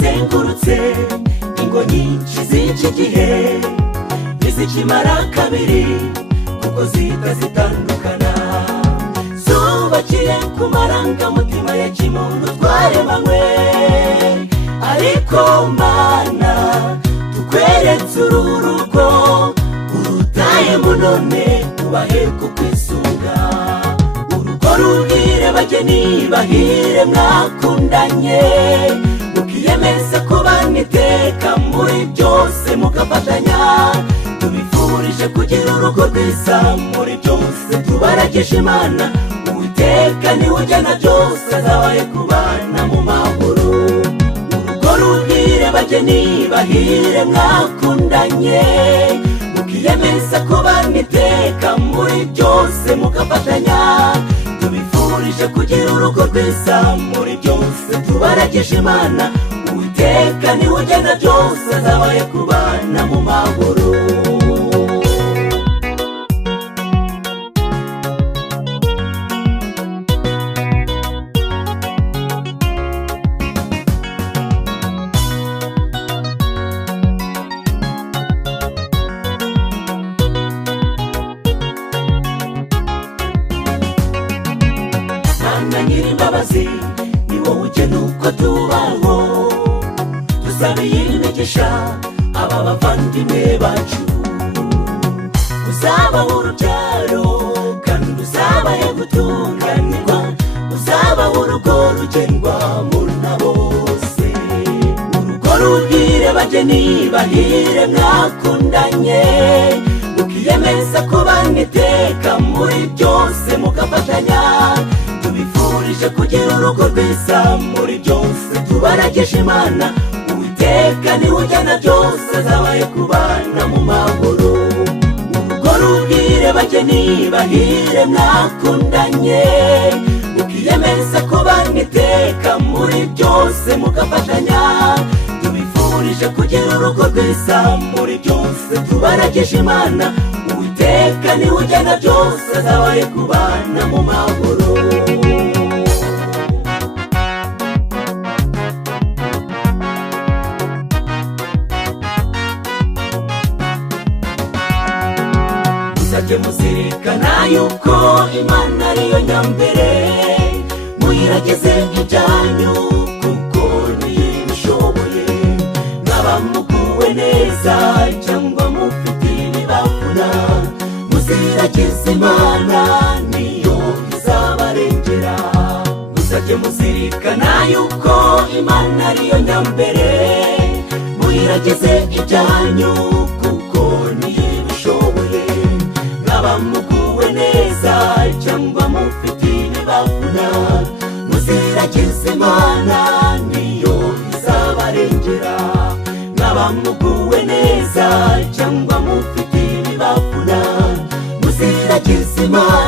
zazengurutse ingo nyinshi z'iki gihe ntizikimara kabiri kuko zihita zitandukana. Zubakiye ku marangamutima ya kimuntu twaremanywe, ariko Mana tukweretse uru rugo urutayemo none ubahe kukwisunga. Urugo ruhire bageni bahire mwakundanye, mukiyemeza kubana iteka muri byose mugafatanya. Tubifurije kugira urugo rwiza muri byose, tubaragisha Imana Uwiteka niwe ugena byose, azabahe kubana mu mahoro. Urugo ruhire bageni bahire mwakundanye, mukiyemeza kubana iteka muri byose mugafatanya. Tubifurije kugira urugo rwiza muri byose, tubaragisha Imana Uwiteka niwe ugena byose, azabahe kubana mu mahoro. Mana nyir'imbabazi ni wowe ugena uko tubaho, dusabiye imigisha aba bavandimwe bacu. Uzabaha urubyaro kandi uzabahe gutunganirwa, uzabaha urugo rugendwa na bose. Urugo ruhire bageni bahire mwakundanye, mukiyemeza kubana iteka muri byose mugafatanya. Tubifurije kugira urugo rwiza muri byose, tubaragisha Imana Uwiteka niwe ugena byose, azabahe kubana mu mahoro. Urugo ruhire bageni bahire mwakundanye, mukiyemeza kubana iteka muri byose mugafatanya. Tubifurije kugira urugo rwiza muri byose, tubaragisha Imana Uwiteka niwe ugena byose, azabahe kubana mu mahoro. Muzajye muzirikana yuko Imana ariyo nyambere, muyirageze ibyanyu kuko niyo ibishoboye. Mwaba muguwe neza cyangwa mufite ibibavuna, muziragize Imana niyo izabarengera. Muzajye muzirikana yuko Imana ariyo nyambere, muyirageze ibyanyu kuko niyo ibishoboye. Mwaba muguwe neza cyangwa mufite ibibavuna, muziragize Imana niyo izabarengera. Mwaba muguwe neza cyangwa mufite ibibavuna, muziragize Imana